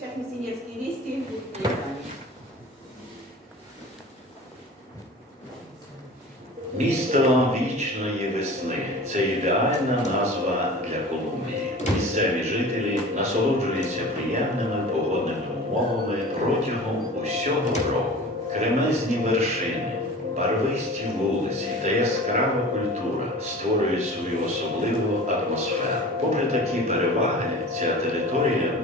Черкнесінєвській вісті відповідальні. Місто вічної весни це ідеальна назва для Колумбії. Місцеві жителі насолоджуються приємними погодними умовами протягом усього року. Кремезні вершини, барвисті вулиці та яскрава культура створюють свою особливу атмосферу. Попри такі переваги, ця територія.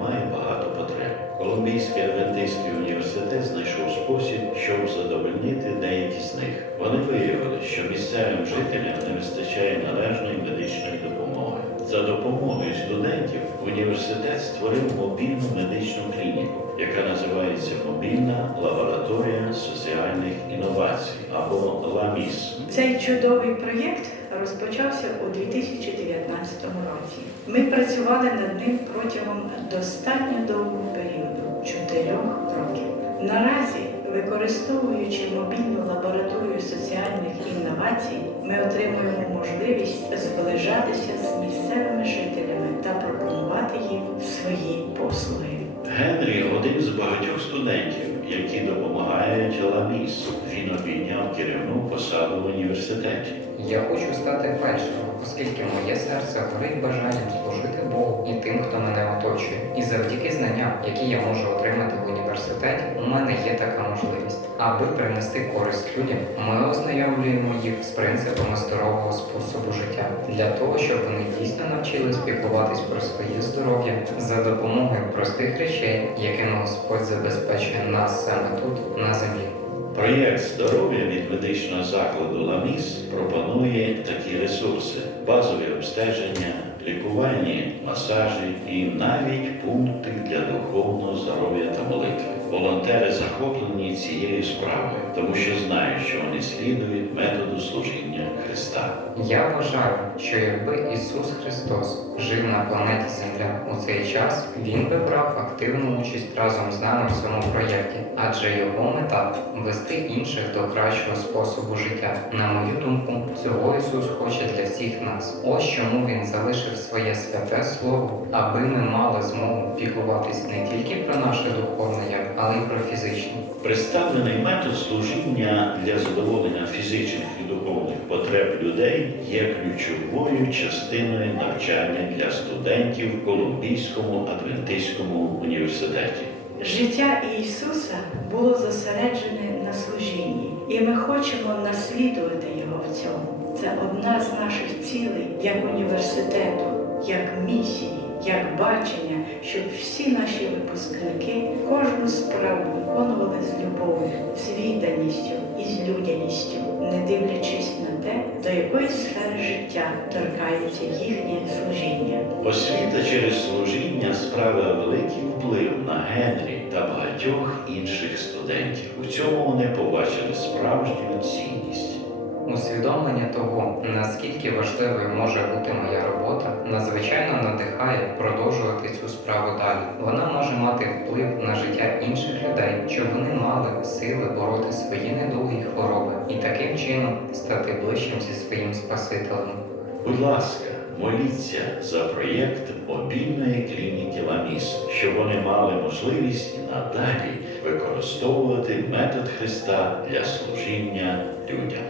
Колумбійський адвентистський університет знайшов спосіб, щоб задовольнити деякі з них. Вони виявили, що місцевим жителям не вистачає належної медичної допомоги. За допомогою студентів університет створив мобільну медичну клініку, яка називається Мобільна лабораторія соціальних інновацій або ЛАМІС. Цей чудовий проєкт розпочався у 2019 році. Ми працювали над ним протягом достатньо довгого періоду чотирьох років. Наразі, використовуючи мобільну лабораторію соціальних інновацій, ми отримуємо можливість зближатися з місцевими жителями та пропонувати їм свої послуги. Генрі один з багатьох студентів, які допомагають ЛАМІС. Він обійняв керівну посаду в університеті. Я хочу стати фельдшером, оскільки моє серце горить бажанням служити Богу і тим, хто мене оточує. І завдяки які я можу отримати в університеті, у мене є така можливість. Аби принести користь людям, ми ознайомлюємо їх з принципами здорового способу життя для того, щоб вони дійсно навчились піклуватись про своє здоров'я за допомогою простих речей, якими Господь забезпечує нас саме тут, на землі. Проєкт здоров'я від медичного закладу ЛАМІС пропонує такі ресурси: базові обстеження, лікувальні масажі і навіть пункти для духовного здоров'я та молитви. Волонтери захоплені цією справою, тому що знають, що вони слідують методу служіння Христа. Я вважаю, що якби Ісус Христос жив на планеті Земля у цей час, Він би брав активну участь разом з нами в цьому проєкті, адже його мета вести інших до кращого способу життя. На мою думку, цього Ісус хоче для всіх нас. Ось чому Він залишив своє святе слово, аби ми мали змогу піклуватись не тільки про наше духовне але й про фізичне. Представлений метод служіння для задоволення фізичних і духовних потреб людей є ключовою частиною навчання для студентів в Колумбійському адвентистському університеті. Життя Ісуса було зосереджене на служінні, і ми хочемо наслідувати Його в цьому. Це одна з наших цілей як університету, як місії, як бачення, щоб всі наші випускники кожну справу виконували з любов'ю, з відданістю і з людяністю, не дивлячись на те, до якої сфери життя торкається їхнє служіння. Освіта через служіння справила великий вплив на Генрі та багатьох інших студентів. У цьому вони побачили справжню цінність. Усвідомлення того, наскільки важливою може бути моя робота, надзвичайно надихає продовжувати цю справу далі. Вона може мати вплив на життя інших людей, щоб вони мали сили бороти свої недуги й хвороби і таким чином стати ближчим зі своїм Спасителем. Будь ласка, моліться за проєкт обільної клініки Ламіс, щоб вони мали можливість надалі використовувати метод Христа для служіння людям.